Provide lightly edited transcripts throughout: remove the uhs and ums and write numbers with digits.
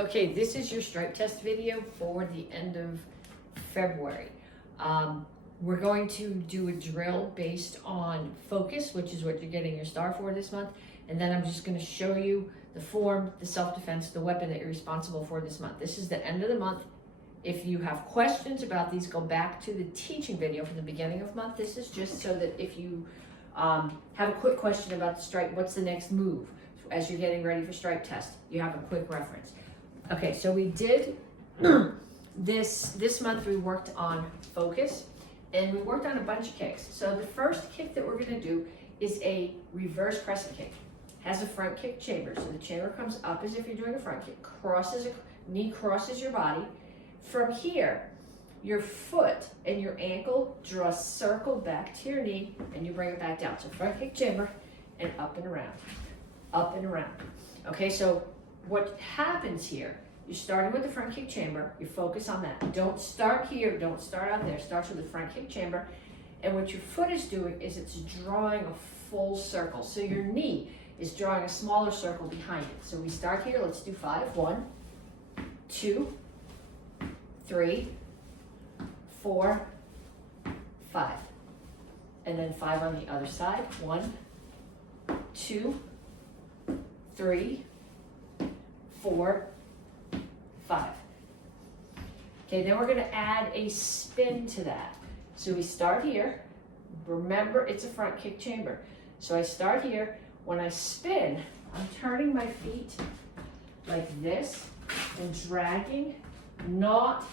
Okay, this is your stripe test video for the end of February. We're going to do a drill based on focus, which is what you're getting your star for this month. And then I'm just going to show you the form, the self-defense, the weapon that you're responsible for this month. This is the end of the month. If you have questions about these, go back to the teaching video from the beginning of the month. This is just so that if you have a quick question about the stripe, what's the next move as you're getting ready for stripe test, you have a quick reference. Okay, so we did this month we worked on focus and we worked on a bunch of kicks. So the first kick that we're gonna do is a reverse crescent kick. Has a front kick chamber. So the chamber comes up as if you're doing a front kick, knee crosses your body. From here, your foot and your ankle draw a circle back to your knee and you bring it back down. So front kick chamber and up and around, up and around. Okay, so what happens here, you're starting with the front kick chamber, you focus on that. Don't start here, don't start out there. Start with the front kick chamber. And what your foot is doing is it's drawing a full circle. So your knee is drawing a smaller circle behind it. So we start here, let's do 5. 1, 2, 3, 4, 5. And then 5 on the other side. 1, 2, 3, 4, 5. Okay, then we're going to add a spin to that. So we start here. Remember, it's a front kick chamber. So I start here. When I spin, I'm turning my feet like this and dragging, not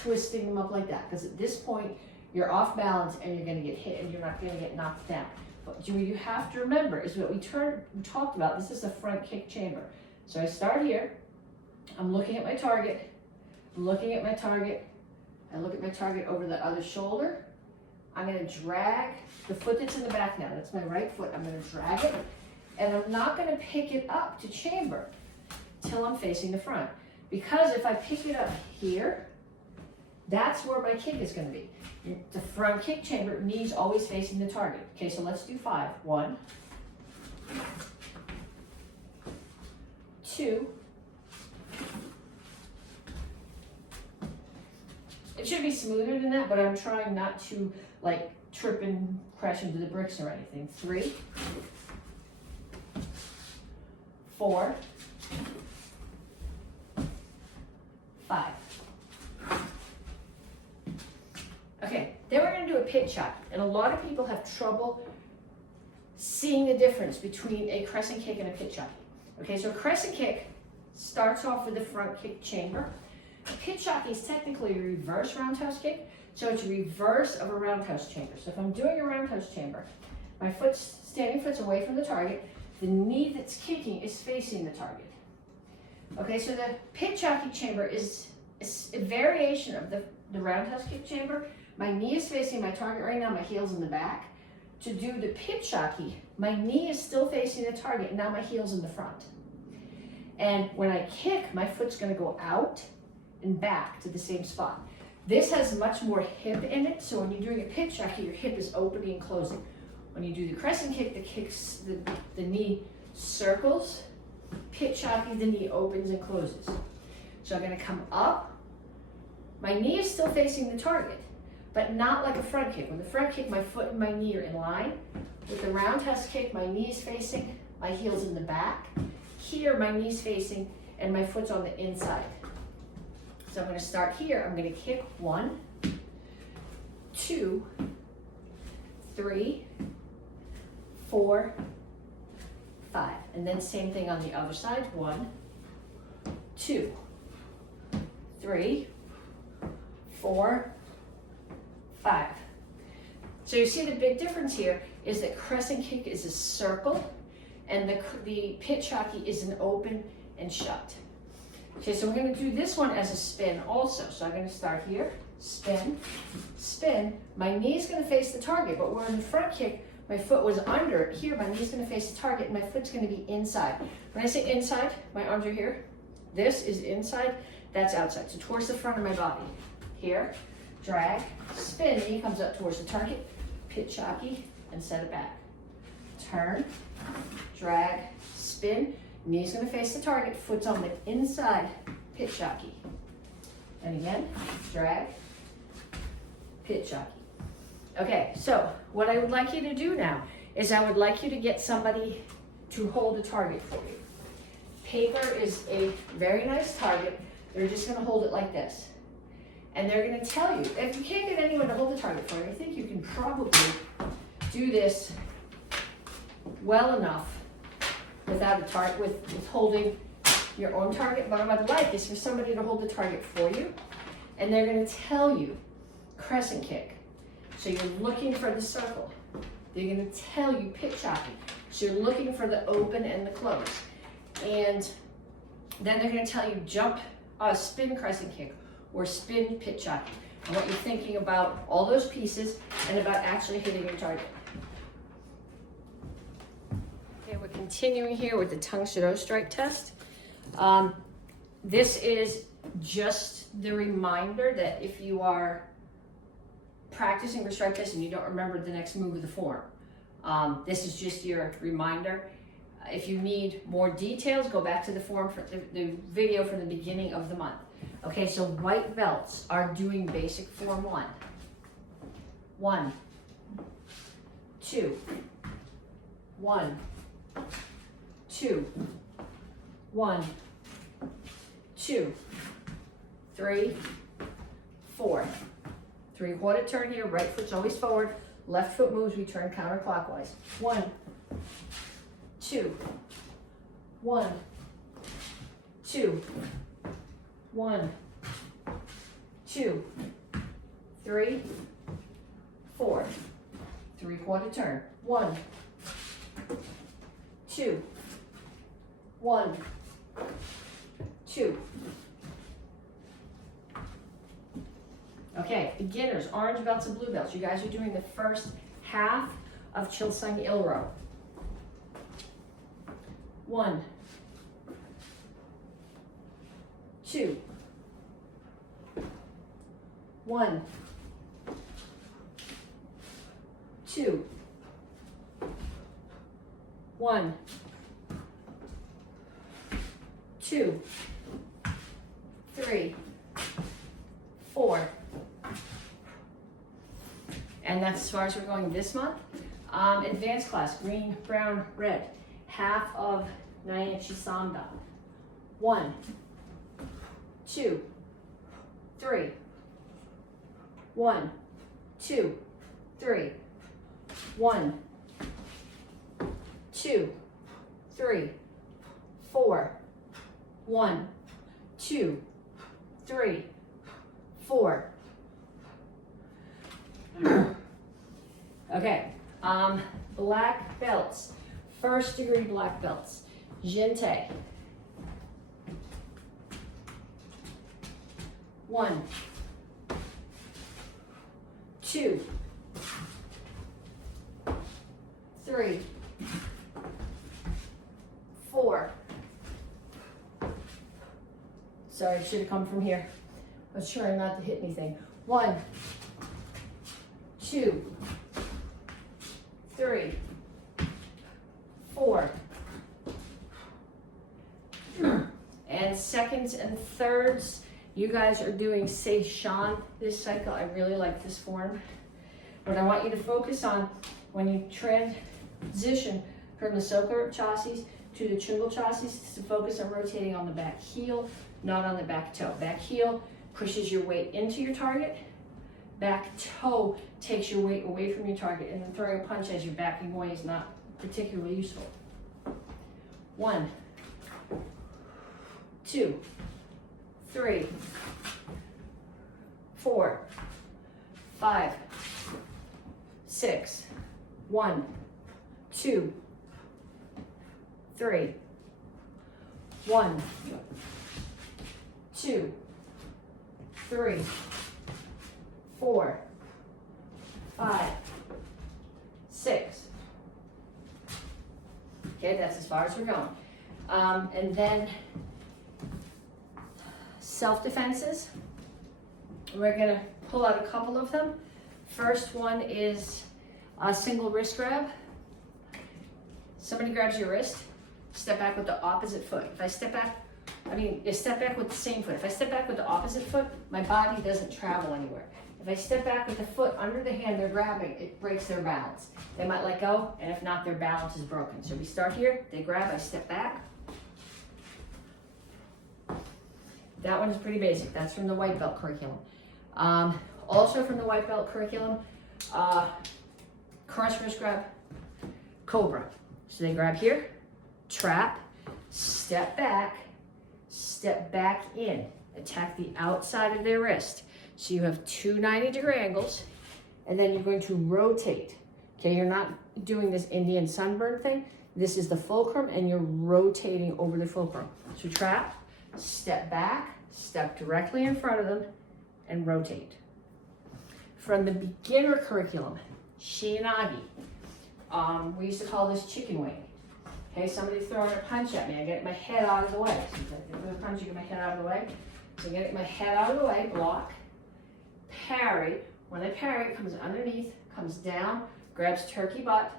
twisting them up like that. Because at this point, you're off balance and you're going to get hit and you're not going to get knocked down. But what you have to remember is what we talked about. This is the front kick chamber. So I start here. I'm looking at my target. I'm looking at my target. I look at my target over the other shoulder. I'm going to drag the foot that's in the back now. That's my right foot. I'm going to drag it. And I'm not going to pick it up to chamber till I'm facing the front. Because if I pick it up here, that's where my kick is going to be. The front kick chamber, knees always facing the target. Okay, so let's do 5. 1, 2. It should be smoother than that, but I'm trying not to like trip and crash into the bricks or anything. 3, 4, 5. Okay, then we're going to do a pitch shot, and a lot of people have trouble seeing the difference between a crescent kick and a pitch shot. Okay, so a crescent kick starts off with the front kick chamber. A pitch hockey is technically a reverse roundhouse kick, so it's reverse of a roundhouse chamber. So if I'm doing a roundhouse chamber, my standing foot's away from the target, the knee that's kicking is facing the target. Okay, so the pitch hockey chamber is a variation of the roundhouse kick chamber. My knee is facing my target right now, my heel's in the back. To do the pitch hockey, my knee is still facing the target, and now my heel's in the front. And when I kick, my foot's gonna go out and back to the same spot. This has much more hip in it, so when you're doing a pitch hockey, your hip is opening and closing. When you do the crescent kick, the knee circles. Pitch hockey, the knee opens and closes. So I'm gonna come up. My knee is still facing the target, but not like a front kick. With the front kick, my foot and my knee are in line. With the roundhouse kick, my knee's facing, my heel's in the back. Here, my knee's facing, and my foot's on the inside. So I'm going to start here. I'm going to kick 1, 2, 3, 4, 5. And then same thing on the other side. 1, 2, 3, 4, 5. So you see the big difference here is that crescent kick is a circle and the pitch hockey is an open and shut. Okay, so we're going to do this one as a spin also. So I'm going to start here, spin, spin. My knee is going to face the target, but where in the front kick, my foot was under. Here, my knee's going to face the target, and my foot's going to be inside. When I say inside, my arms are here. This is inside, that's outside. So towards the front of my body. Here, drag, spin, knee comes up towards the target, pitch hockey, and set it back. Turn, drag, spin. Knee's going to face the target, foot's on the inside pitch jockey. And again, drag, pitch jockey. Okay, so what I would like you to do now is I would like you to get somebody to hold a target for you. Paper is a very nice target. They're just gonna hold it like this. And they're gonna tell you, if you can't get anyone to hold the target for you, I think you can probably do this well enough without a target, with holding your own target. What I would like is for somebody to hold the target for you, and they're gonna tell you crescent kick. So you're looking for the circle. They're gonna tell you pitch jockey. So you're looking for the open and the close. And then they're gonna tell you jump, spin crescent kick, or spin pitch jockey. And what you're thinking about all those pieces and about actually hitting your target. Okay, we're continuing here with the Tang Soo Do strike test. This is just the reminder that if you are practicing for strike test and you don't remember the next move of the form, this is just your reminder. If you need more details, go back to the form for the video from the beginning of the month. Okay, so white belts are doing basic form 1. 1, 2, 1, 2, 1, 2, 3, 4. 3/4 turn here, right foot's always forward, left foot moves, we turn counterclockwise. 1, 2, 1, 2, 1, 2, 3, 4. 3/4 turn. 1, 2, 1, 2. Okay, beginners, orange belts and blue belts. You guys are doing the first half of Chilsung Ilro. 1, 2, 1, 2, 1, 2, 3, 4. And that's as far as we're going this month. Advanced class, green, brown, red. Half of Nyanchi Samda. 1, 2, 3. 1, 2, 3. 1, 2, 3, 4. 1, 2, 3, 4. Okay, black belts, first degree black belts. Jinte. 1, 2, 3, 4. Sorry, I should have come from here. I was trying not to hit anything. 1, 2, 3, 4. And seconds and thirds, you guys are doing Seishan this cycle. I really like this form. What I want you to focus on when you transition from the Soka chassis to the Chungul chassis is to focus on rotating on the back heel, not on the back toe. Back heel pushes your weight into your target. Back toe takes your weight away from your target, and then throwing a punch as you're backing away is not particularly useful. 1, 2, 3, 4, 5, 6. 1, 2, 3. 1, 2, 3, 4, 5, 6. Okay, that's as far as we're going. And then self-defenses. We're gonna pull out a couple of them. First one is a single wrist grab. Somebody grabs your wrist, step back with the opposite foot. If I step back, step back with the same foot. If I step back with the opposite foot, my body doesn't travel anywhere. If I step back with the foot under the hand they're grabbing, it breaks their balance. They might let go, and if not, their balance is broken. So we start here, they grab, I step back. That one is pretty basic. That's from the white belt curriculum. Also from the white belt curriculum, cross wrist grab, cobra. So they grab here, trap, step back in, attack the outside of their wrist. So you have two 90-degree angles, and then you're going to rotate. Okay, you're not doing this Indian sunburn thing. This is the fulcrum, and you're rotating over the fulcrum. So trap, step back, step directly in front of them, and rotate. From the beginner curriculum, Shinagi, we used to call this chicken wing. Okay, somebody's throwing a punch at me, I get my head out of the way. So I throw a punch, I get my head out of the way. So I get my head out of the way, block, parry. When I parry, it comes underneath, comes down, grabs turkey butt.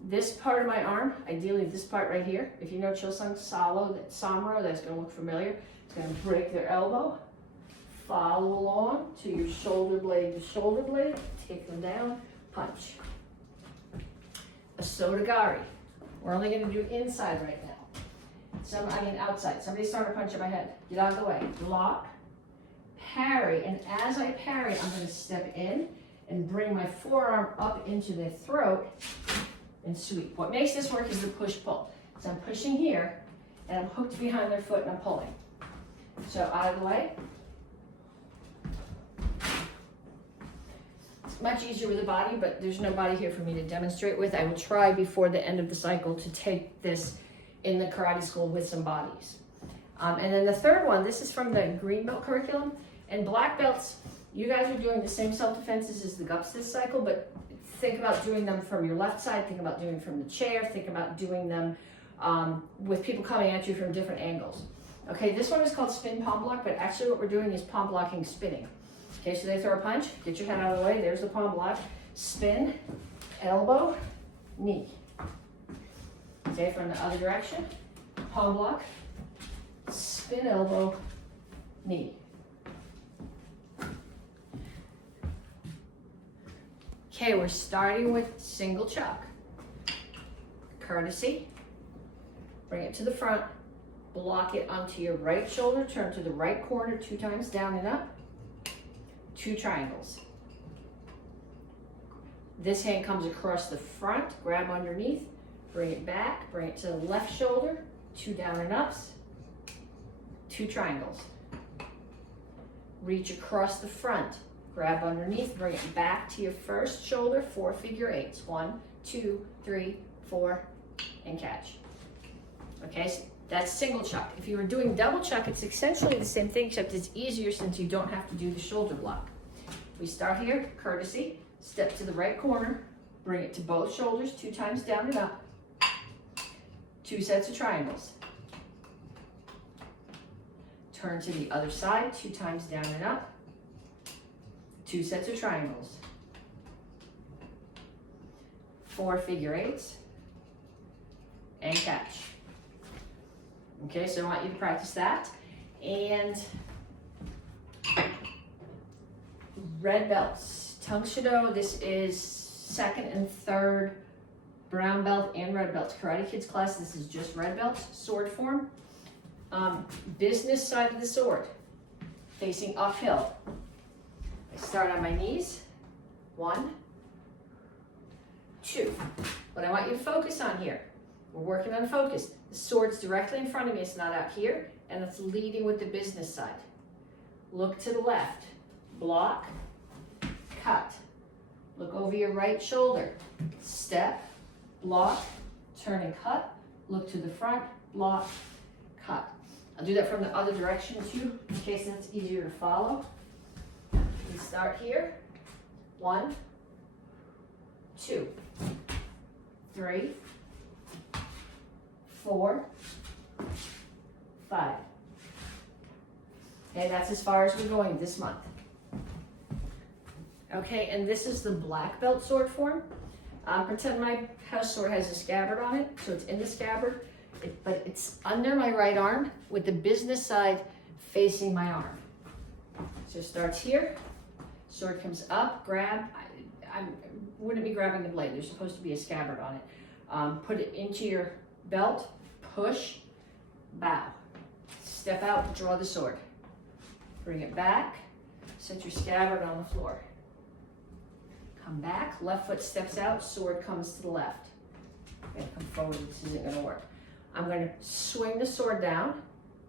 This part of my arm, ideally this part right here, if you know Chilsung Samro, that's going to look familiar. It's going to break their elbow, follow along to your shoulder blade to shoulder blade, take them down, punch. A Sotogari. We're only going to do inside right now. Outside. Somebody's throwing a punch at my head. Get out of the way. Block, parry, and as I parry, I'm going to step in and bring my forearm up into their throat and sweep. What makes this work is the push-pull. So I'm pushing here, and I'm hooked behind their foot, and I'm pulling. So out of the way. It's much easier with the body, but there's no body here for me to demonstrate with. I will try before the end of the cycle to take this in the karate school with some bodies. And then the third one, this is from the green belt curriculum. And black belts, you guys are doing the same self-defenses as the gups this cycle, but think about doing them from your left side, think about doing them from the chair, think about doing them with people coming at you from different angles. Okay, this one is called spin palm block, but actually what we're doing is palm blocking spinning. Okay, so they throw a punch, get your head out of the way, there's the palm block, spin, elbow, knee. Okay, from the other direction, palm block, spin, elbow, knee. Okay, we're starting with single chuck. Courtesy, bring it to the front, block it onto your right shoulder, turn to the right corner 2 times, down and up, 2 triangles. This hand comes across the front, grab underneath, bring it back, bring it to the left shoulder, 2 down and ups, 2 triangles. Reach across the front, grab underneath, bring it back to your first shoulder, 4 figure 8s. 1, 2, 3, 4, and catch. Okay, so that's single chuck. If you were doing double chuck, it's essentially the same thing, except it's easier since you don't have to do the shoulder block. We start here, courtesy, step to the right corner, bring it to both shoulders, 2 times down and up, 2 sets of triangles. Turn to the other side, 2 times down and up, 2 sets of triangles. 4 figure 8s, and catch. Okay, so I want you to practice that. And red belts. Tang Soo Do, this is 2nd and 3rd brown belt and red belts. Karate Kids class, this is just red belts, sword form. Business side of the sword, facing uphill. I start on my knees, 1, 2. What I want you to focus on here, we're working on focus. The sword's directly in front of me, it's not out here, and it's leading with the business side. Look to the left, block, cut. Look over your right shoulder, step, block, turn and cut. Look to the front, block, cut. I'll do that from the other direction too, in case that's easier to follow. We start here, 1, 2, 3, 4, 5. Okay, that's as far as we're going this month. Okay, and this is the black belt sword form. Pretend my house sword has a scabbard on it, so it's in the scabbard. but it's under my right arm with the business side facing my arm. So it starts here, sword comes up, grab. I wouldn't be grabbing the blade. There's supposed to be a scabbard on it. Put it into your belt, push, bow. Step out, draw the sword. Bring it back, set your scabbard on the floor. Come back, left foot steps out, sword comes to the left. I'm gonna come forward, this isn't gonna work. I'm gonna swing the sword down,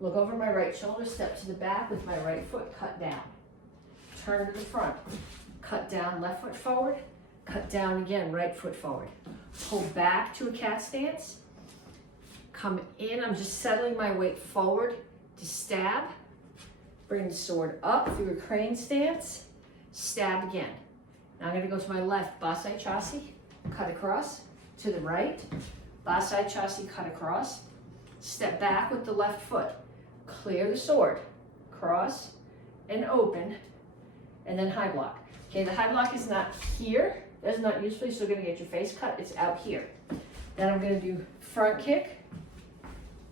look over my right shoulder, step to the back with my right foot, cut down. Turn to the front, cut down, left foot forward, cut down again, right foot forward. Pull back to a cat stance, come in, I'm just settling my weight forward to stab. Bring the sword up through a crane stance, stab again. Now I'm gonna go to my left, Basai Chasi, cut across, to the right, Basai Chasi, cut across, step back with the left foot, clear the sword, cross and open, and then high block. Okay, the high block is not here, that's not useful, you're still gonna get your face cut, it's out here. Then I'm gonna do front kick,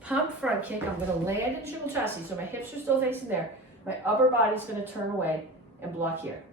pump front kick, I'm gonna land in triple chassis, so my hips are still facing there. My upper body's gonna turn away and block here.